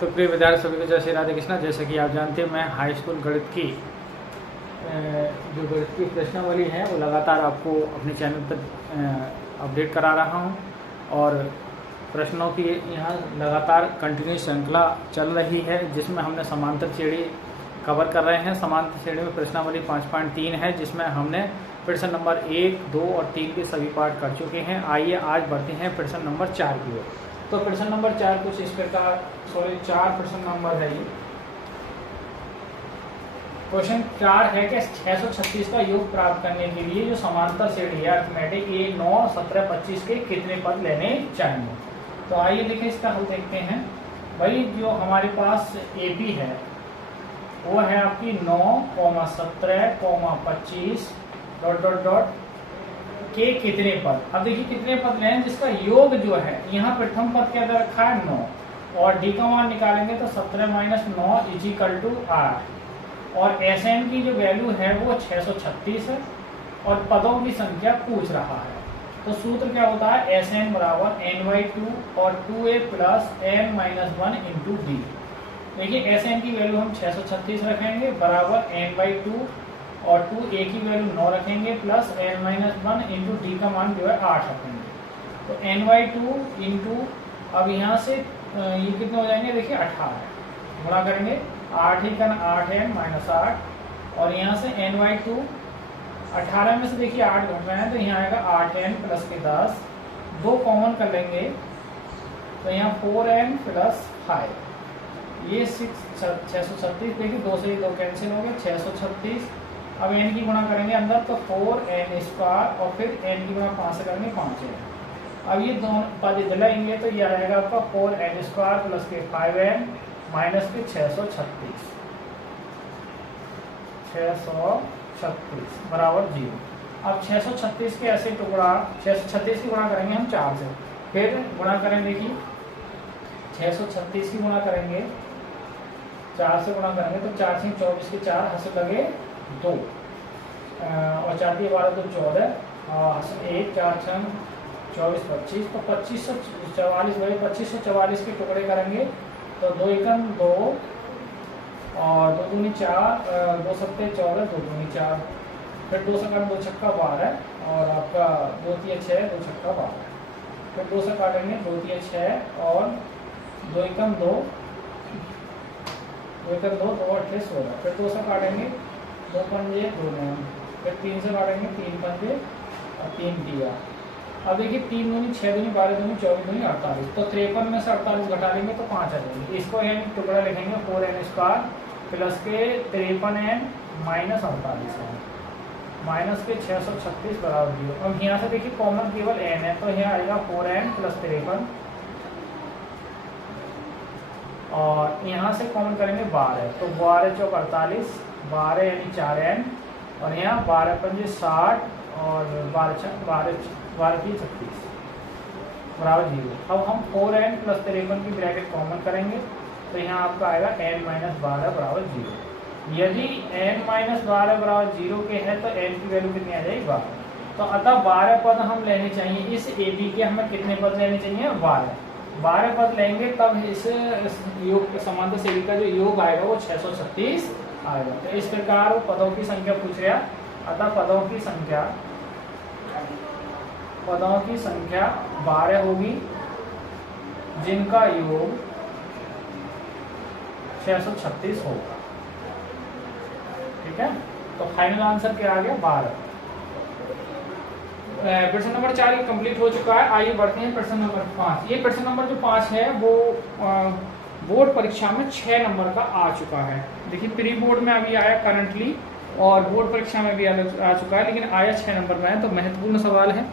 तो प्रिय विद्यार्थी सभी को जय श्री राधे कृष्णा। जैसे कि आप जानते हैं, मैं हाई स्कूल गणित की जो गणित की प्रश्नावली है वो लगातार आपको अपने चैनल पर अपडेट करा रहा हूं और प्रश्नों की यहाँ लगातार कंटिन्यूस श्रृंखला चल रही है, जिसमें हमने समांतर श्रेणी कवर कर रहे हैं। समांतर श्रेणी में प्रश्नावली 5.3 है, जिसमें हमने प्रश्न नंबर 1, 2 और 3 के सभी पार्ट कर चुके हैं। आइए आज बढ़ते हैं प्रश्न नंबर 4 की ओर। तो प्रश्न नंबर 4 कुछ इस प्रकार, 4 प्रश्न नंबर है ये। क्वेश्चन 4 है कि 636 का योग प्राप्त करने के लिए जो समांतर श्रेणी है अर्थमेटिक ए 9, 17, 25 के कितने पद लेने चाहिए। तो आइए देखिए इसका हल देखते हैं। भाई जो हमारे पास ए बी है वो है आपकी 9, 17, 25 ... के कितने पद। अब देखिए कितने पद लें जिसका योग जो है, यहाँ प्रथम पद के अंदर रखा है 9 और डी का मान निकालेंगे तो 17 - 9 = 8 और SN की जो वैल्यू है वो 636 है और पदों की संख्या पूछ रहा है। तो सूत्र क्या होता है, SN = n/2 और 2a + n - 1 × d। देखिए SN की वैल्यू हम 636 रखेंगे बराबर n/2 और 2a की वैल्यू 9 रखेंगे प्लस n - 1 × d का मान जो है 8 रखेंगे। तो n/2 × अब यहाँ से ये कितने हो जाएंगे, देखिए 18 गुणा करेंगे 8 × 8n - 8 और यहाँ से n/2 18 में से देखिए 8 घट रहे हैं तो यहाँ आएगा 8n + के 10, 2 कॉमन कर लेंगे तो यहाँ 4n + 5, ये 636। देखिए 2 से 2 कैंसिल हो गए, 636। अब n की गुणा करेंगे अंदर तो 4n² और फिर n की गुणा 5 से करेंगे 5n। अब ये दोनों पद दिलाएंगे तो ये आएगा आपका 4n² + के 5n माइनस के 636 बराबर 0। अब 636 के ऐसे टुकड़ा, 636 की गुणा करेंगे हम 4 से, फिर गुणा करेंगे कि 636 की गुणा करेंगे 4 से गुणा करेंगे तो 4 से 24 के 4 हंस लगे 2 और 4 × 12 तो 14 और 1 4 6 24 25 तो 2544 भाई 2544 के टुकड़े करेंगे तो 2 × 2 और 2 दूनी 4, 2 सत्ते 14, 2 दूनी 4, फिर 2 से काटेंगे 2 छक्का 12 और आपका 2 तिया 6, 2 छक्का 12, फिर 2 से काटेंगे 2 तिया 6 और 2 × 2, 2 × 2 2 8 16, फिर 2 से काटेंगे 2 पंजे 2 9, फिर 3 से काटेंगे 3 पंजे और 3 तिया। अब देखिए 3 दूनी 6 दूनी 12 दूनी 24 दूनी 48, तो 53 में से 48 घटा लेंगे तो 5 आ जाएंगे। इसको यानी टुकड़ा लिखेंगे 4n² प्लस के 53n माइनस 48n माइनस के 636 बराबर 0। अब यहाँ से देखिए कॉमन केवल n है तो यहाँ आएगा 4n + 53 और यहाँ से कॉमन करेंगे 12 तो 12 × 48, 12 यानी 4n और यहाँ 12 × 5 = 60 और 12 की 36 बराबर 0। अब हम 4n + 53 की ब्रैकेट कॉमन करेंगे तो यहाँ आपका आएगा n - 12 बराबर 0। यदि n - 12 बराबर 0 के हैं तो n की वैल्यू कितनी आ जाएगी 12। तो अतः 12 पद हम लेने चाहिए। इस AB के हमें कितने पद लेने चाहिए, 12 पद लेंगे तब इस योग समांतर श्रेणी का जो योग आएगा वो 636 आएगा। तो इस प्रकार वो पदों की संख्या पूछ रहा, अतः पदों की संख्या 12 होगी जिनका योग 636 होगा। ठीक है, तो फाइनल आंसर क्या आ गया, 12। प्रश्न नंबर 4 कंप्लीट हो चुका है। आइए बढ़ते हैं प्रश्न नंबर 5। ये प्रश्न नंबर जो 5 है वो बोर्ड परीक्षा में 6 नंबर का आ चुका है। देखिए प्री बोर्ड में अभी आया करंटली और बोर्ड परीक्षा में भी आ चुका है, लेकिन आया 6 नंबर में है, तो महत्वपूर्ण सवाल है।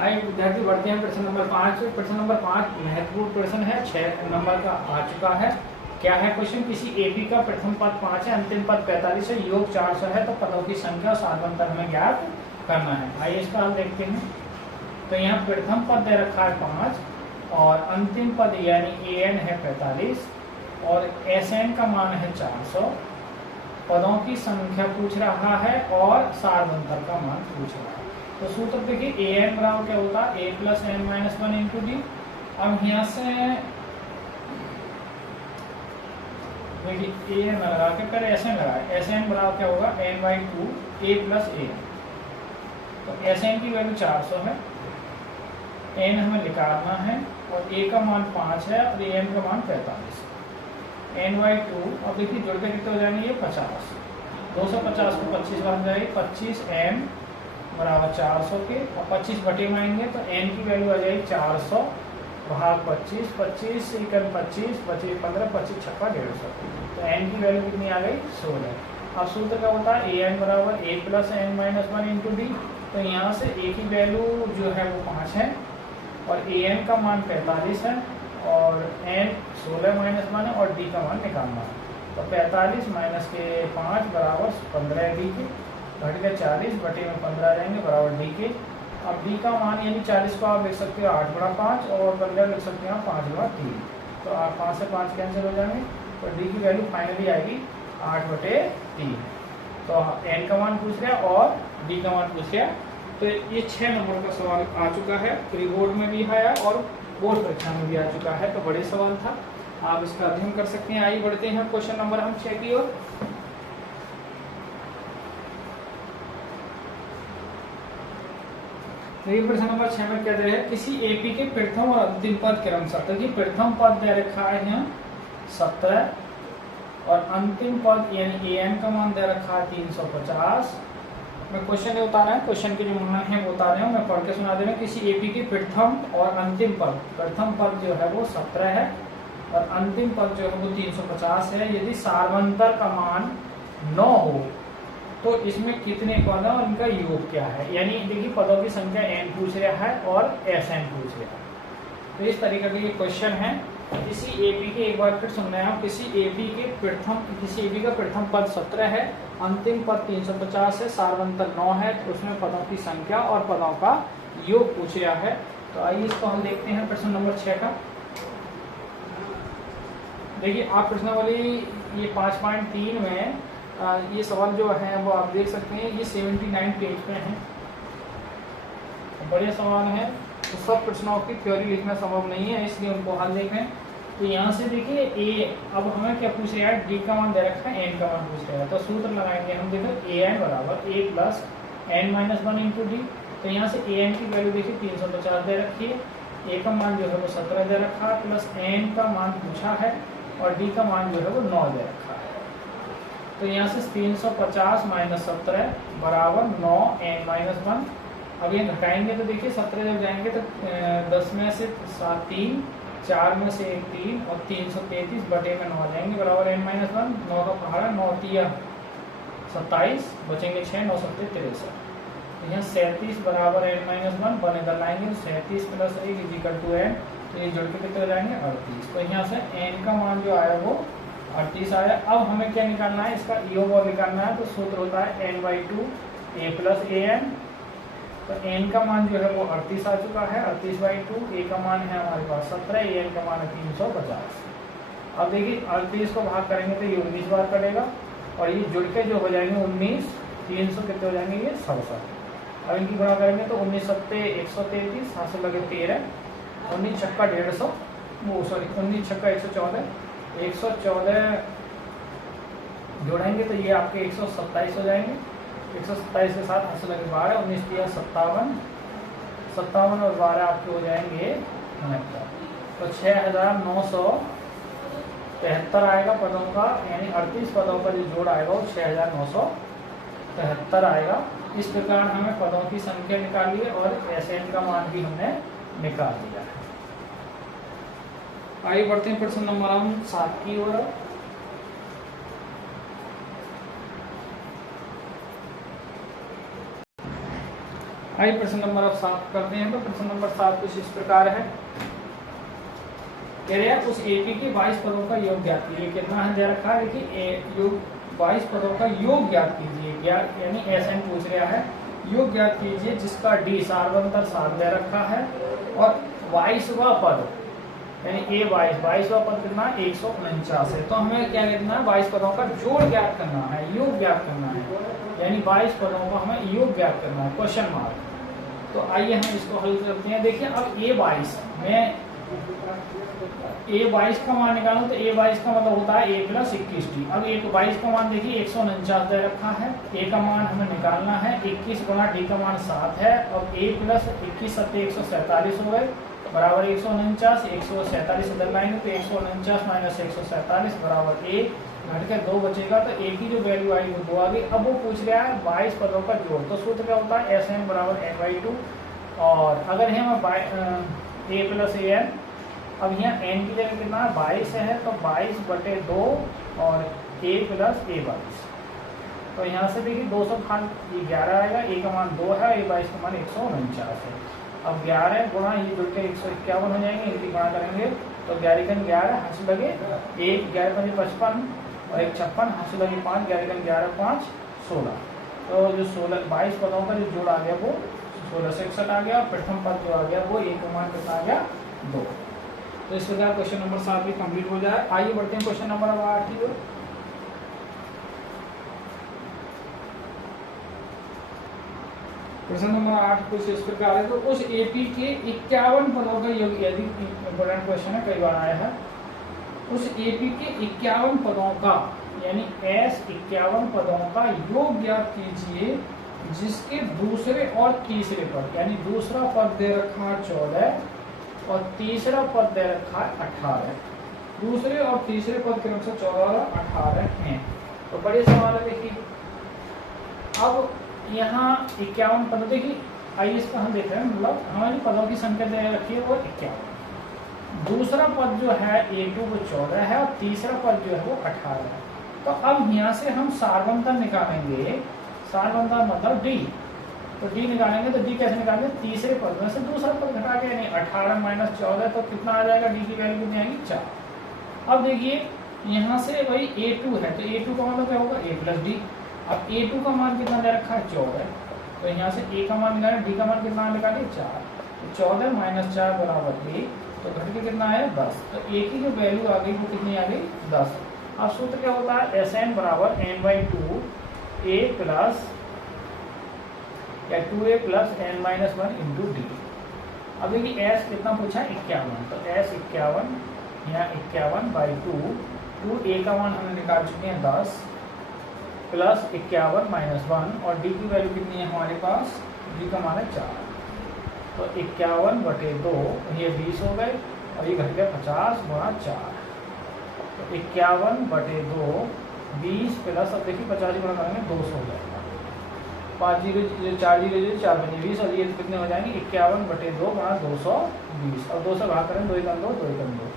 आइए विद्यार्थी बढ़ते हैं प्रश्न नंबर 5। प्रश्न नंबर 5 महत्वपूर्ण प्रश्न है, 6 नंबर का आ चुका है। क्या है क्वेश्चन, किसी AB का प्रथम पद 5 है, अंतिम पद 45 है, योग 400 है, तो पदों की संख्या और साधारणतः हमें ज्ञात करना है। आइए इसका हल देखते हैं। तो यहाँ प्रथम पद दे रखा है 5 और अंतिम पद यानी AN है 45 और SN का मान है 400। पदों की संख्या पूछ रहा है और साधारणतः का मान पूछ रहा है। तो सूत्र देखिए an बराबर क्या होता है, a + n - 1 × d अब यहाँ से देखिए ए लगा के पहले एस एन लगाए, एस एन बराबर क्या होगा n/2 a प्लस ए। तो एस एन की वैल्यू 400 है, एन हमें निकालना है और ए का मान 5 है और एन का मान 45। n/2 अब देखिए जोड़ के कितने हो जाएंगे ये 50, 250 को 25 बन जाएगी, 25 n बराबर 400 के, और 25 बटे में आएंगे तो n की वैल्यू आ जाएगी 400 भाग 25, 25 इकन 25, 25 15, 25 छक्का 150। तो n की वैल्यू कितनी आ गई 16। अब सूत्र क्या होता है an बराबर a plus n minus 1 into d. तो यहाँ से a की वैल्यू जो है वो 5 है और an का मान 45 है और n 16 माइनस 1 है और d का मान निकालना है। तो 45 माइनस के 5 बराबर 15 डी के, घट के 40 बटे में 15 रहेंगे बराबर डी के। अब डी का मान यानी 40 को आप लिख सकते हो 8/5 और 15 लिख सकते हो 5/3। तो आप 5 से 5 कैंसिल हो जाएंगे, तो डी की वैल्यू फाइनली आएगी 8/3। तो एन का मान पूछ रहा और डी का मान पूछ रहा। तो ये 6 नंबर का सवाल आ चुका है, प्री बोर्ड में भी आया और बोर्ड परीक्षा में भी आ चुका है। तो बड़े सवाल था, आप इसका अध्ययन कर सकते हैं। आइए बढ़ते हैं क्वेश्चन नंबर हम 6 की ओर। प्रश्न नंबर 6 में क्या दे रहे हैं, किसी एपी के प्रथम और अंतिम पद क्रमशः। तो प्रथम पद दे रखा है यहाँ 17 और अंतिम पद यानी एन का मान दे रखा है 350। मैं क्वेश्चन नहीं उतारा है, क्वेश्चन के जो मान है वो उतारे हैं, मैं पढ़ के सुना दे रहा हूँ। किसी एपी के प्रथम और अंतिम पद, प्रथम पद जो है वो 17 है और अंतिम पद जो है वो 350 है। यदि सार्वंतर का मान 9 हो तो इसमें कितने पद हैं और इनका योग क्या है। यानी देखिए पदों की संख्या n पूछ रहा है और Sn पूछ रहा है। तो इस तरीके के ये क्वेश्चन है। किसी एपी के, एक बार फिर सुनना है, किसी एपी का प्रथम पद 17 है, अंतिम पद 350 है, सार्वंतर 9 है, तो उसमें पदों की संख्या और पदों का योग पूछ रहा है। तो आइए इसको हम देखते हैं प्रश्न नंबर 6 का। देखिए आप प्रश्नावली ये 5.3 में ये सवाल जो है वो आप देख सकते हैं, ये 79 पेज पे है, बड़े सवाल हैं। तो सब प्रश्नों की थ्योरी लिखना संभव नहीं है, इसलिए उनको हल देखें। तो यहाँ से देखिए ए, अब हमें क्या पूछ रहा है, डी का मान दे रखा है, एन का मान पूछ रहा है। तो सूत्र लगाएंगे हम, देखो ए एन बराबर a plus n minus 1 into d. तो यहाँ से ए एन की वैल्यू देखिए 350 दे रखी है, ए का मान जो है वो 17 दे रखा है, प्लस एन का मान पूछा है और डी का मान जो है वो 9 दे रखा है। तो यहाँ से 350 माइनस 17 बराबर 9 n माइनस 1। अब ये घटाएंगे तो देखिए 17 जब जाएंगे तो 10 में से 7 3, 4 में से 1 3 और 333 बटे में 9 जाएंगे बराबर n माइनस 1। 9 का पहाड़ा 9 3 27, बचेंगे 6, 9 7 63। तो यहाँ 37 बराबर n माइनस 1 बन इधर लाएंगे, 37 plus 1 is equal to n। तो ये जोड़ के कितने हो जाएंगे 38। तो यहाँ से n का मान जो आया वो 38 आया। अब हमें क्या निकालना है, इसका योग और निकालना है। तो सूत्र होता है n/2 a प्लस an। तो n का मान जो है वो 38 आ चुका है, 38/2। a का मान है हमारे पास 17, an का मान है 350। अब देखिए 38 को भाग करेंगे तो ये 19 बार कटेगा और ये जुड़ के जो हो जाएंगे 19, 300 कितने हो जाएंगे ये 67। अब इनकी गुणा करेंगे तो 19 7 133, हाथ से लगे 13, 19 छक्का 150, वो सॉरी 19 छक्का 114, 114 जोड़ेंगे तो ये आपके 127 हो जाएंगे। 127 के साथ हाथ लगे 12, 19 दिया 57, 57 और 12 आपके हो जाएंगे 69। तो 6973 आएगा पदों का, यानी 38 पदों का जो जोड़ आएगा वो 6973 आएगा। इस प्रकार हमें पदों की संख्या निकाली है और Sn का मान भी हमने निकाल दिया है। आइए बढ़ते हैं प्रश्न नंबर हम 7 की ओर। आइए प्रश्न नंबर अब 7 करते हैं। तो प्रश्न नंबर 7 कुछ इस प्रकार है, कह रहे हैं उस एपी के 22 पदों का योग ज्ञात कीजिए। कितना है दे रखा है कि योग 22 पदों का योग ज्ञात कीजिए, यानी Sn पूछ रहा है, योग ज्ञात कीजिए जिसका डी सार्वंतर 7 दे रखा है और 22वां पद यानी ए 22वां पद कितना 149 है। तो हमें क्या करना है, 22 पदों का जोड़ ज्ञात करना है, योग ज्ञात करना है, यानी 22 पदों का हमें योग ज्ञात करना है, क्वेश्चन मार्क। तो आइए हम इसको हल करते हैं। देखिए अब A22 में A22 का मान निकालो तो A22 का मतलब होता है A प्लस 21D। अब A22 का मान देखिए 149 दे रखा है, A का मान हमें निकालना है, 21 गुना D का मान 7 है, और A प्लस 21 सत्ते 147 हो गए बराबर 149, 147 इधर लाएंगे तो 149 माइनस 147 बराबर 1, घट के 2 बचेगा तो A की जो वैल्यू आई वो 2 आ गई। अब वो पूछ रहा है 22 पदों का जोड़, तो सूत्र क्या होता है SN बराबर N/2, और अगर हम A प्लस AN, अब यहाँ n की जगह कितना 22 है तो 22/2 और A प्लस A22, तो यहाँ से देखिए 200 खान ये 11 आएगा, A का मान 2 है, A22 का मान 149 है। अब 11 गुणा ये जुड़ के 151 हो जाएंगे, इनकी गुणा करेंगे तो 11 का 11 हाथ लगे 1, 11 5 55 और 1 56, हाथ लगे 5, 11 का 11 5 16, तो जो 22 पदों का जो जोड़ आ गया वो 16 से 61 आ गया, और प्रथम पद जो आ गया वो A का मान कितना आ गया 2। तो इस प्रकार क्वेश्चन नंबर 7 भी कंप्लीट हो जाए। आइए बढ़ते हैं क्वेश्चन नंबर 8 की ओर। क्वेश्चन नंबर 8 कुछ इस प्रकार है, तो उस एपी के 51 पदों का योग, यदि इंपोर्टेंट क्वेश्चन है, कई बार आया है, उस एपी के 51 पदों का यानी S 51 पदों का योग ज्ञात कीजिए जिसके दूसरे और तीसरे पद, यानी दूसरा पद दे रखा है 14 और तीसरा पद दे रखा है 18, दूसरे और तीसरे पद के अनुसार 14 और 18 हैं। तो बड़े सवाल है, देखिए अब यहाँ 51 पद, देखिए आइए इसका हम देख रहे हैं, मतलब हमारी पदों की संख्या दे रखी है वो 51, दूसरा पद जो है A2 वो 14 है और तीसरा पद जो है वो 18 है। तो अब यहाँ से हम सारवंतर निकालेंगे, सारवंतर मतलब D, तो D निकालेंगे तो D कैसे निकालेंगे, तीसरे पद में से दूसरा पद घटा के, यानी 18 माइनस 14, तो कितना आ जाएगा, D की वैल्यू कितनी आएगी 4। अब देखिए यहाँ से भाई A2 है तो A2 का मतलब क्या होगा A प्लस D। अब A2 का मान कितना दे रखा है 14, तो यहाँ से A का मान निकाले, D का मान कितना निकाले 4, तो 14 माइनस 4 बराबर 1, तो घट के कितना है 10, तो A की जो वैल्यू आ गई वो कितनी आ गई 10। अब सूत्र क्या होता है SN बराबर N/2 A प्लस या 2A plus N-1 into D। अब देखिए S कितना पूछा है 51, तो S 51 यहाँ 51/2, 2A का मान हमने निकाल चुके हैं 10 प्लस 51 माइनस 1, और D की वैल्यू कितनी है हमारे पास, D का मान है 4, तो 51/2 ये 20 हो गए, और ये घट गया 50 गुणा 4, तो 51/2 20 प्लस, अब देखिए 50 गुणा करेंगे 200 हो जाएगा, 5 0 4 0 4 बजे 20, और ये कितने हो जाएंगे 51/2 गुणा 220, और 200 भाग करें 2 1 2 2 1 2,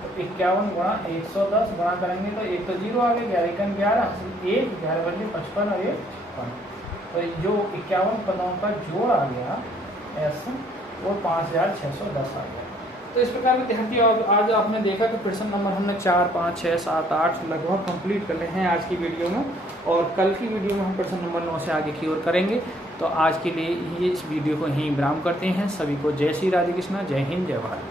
तो 51 गुणा 110 गुणा करेंगे तो 1 तो 0 आ गया, 11 1 11, 1 11 बजे 55 और 1 55, तो जो 51 पदों का जोड़ आ गया S वो 5610 आ गया। तो इस प्रकार विद्यार्थी आज आपने देखा कि प्रश्न नंबर हमने 4 5 6 7 8 लगभग कंप्लीट कर ले हैं आज की वीडियो में, और कल की वीडियो में हम प्रश्न नंबर 9 से आगे की ओर करेंगे। तो आज के लिए ये इस वीडियो को यहीं विराम करते हैं। सभी को जय श्री राधे कृष्णा, जय हिंद, जय भारत।